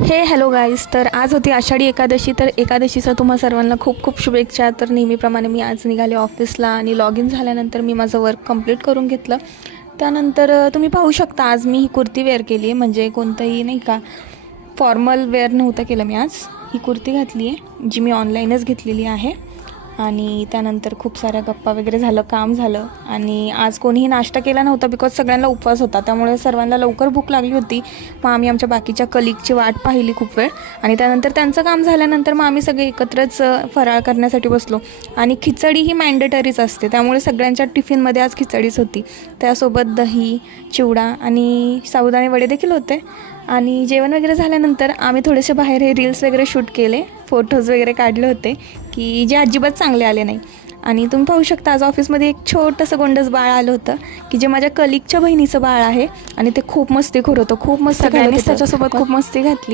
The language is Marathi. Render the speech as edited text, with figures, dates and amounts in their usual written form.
Hello guys. तर आज होती आषाढी एकादशी. तर एकादशीचा तुम्हा सर्वांना खूप खूप शुभेच्छा. तर नेहमीप्रमाणे मी आज निघाले ऑफिसला आणि लॉग इन झाल्यानंतर मी माझं वर्क कंप्लीट करून घेतलं. त्यानंतर तुम्ही पाहू शकता आज मी ही कुर्ती वेअर केली आहे, म्हणजे कोणतंही नाही का फॉर्मल वेअर नव्हतं केलं. मी आज ही कुर्ती घातली आहे जी मी ऑनलाईनच घेतलेली आहे. आणि त्यानंतर खूप साऱ्या गप्पा वगैरे झालं, काम झालं. आणि आज कोणीही नाश्ता केला नव्हता बिकॉज सगळ्यांना उपवास होता, त्यामुळे सर्वांना लवकर भूक लागली होती. मग आम्ही आमच्या बाकीच्या कलिगची वाट पाहिली खूप वेळ. आणि त्यानंतर त्यांचं काम झाल्यानंतर मग आम्ही सगळे एकत्रच फराळ करण्यासाठी बसलो. आणि खिचडी ही मॅन्डेटरीच असते, त्यामुळे सगळ्यांच्या टिफिनमध्ये आज खिचडीच होती. त्यासोबत दही, चिवडा आणि साबुदाणे वडे देखील होते. आणि जेवण वगैरे झाल्यानंतर आम्ही थोडेसे बाहेर हे रील्स वगैरे शूट केले, फोटोज वगैरे काढले होते की जे अजिबात चांगले आले नाही. आणि तुम्ही पाहू शकता आज ऑफिसमध्ये एक छोटंसं गोंडस बाळ आलं होतं की जे माझ्या कलिगच्या बहिणीचं बाळ आहे. आणि ते खूप मस्तीखोर होतं, खूप मस्त. सगळ्यांनीच त्याच्यासोबत खूप मस्ती घातली.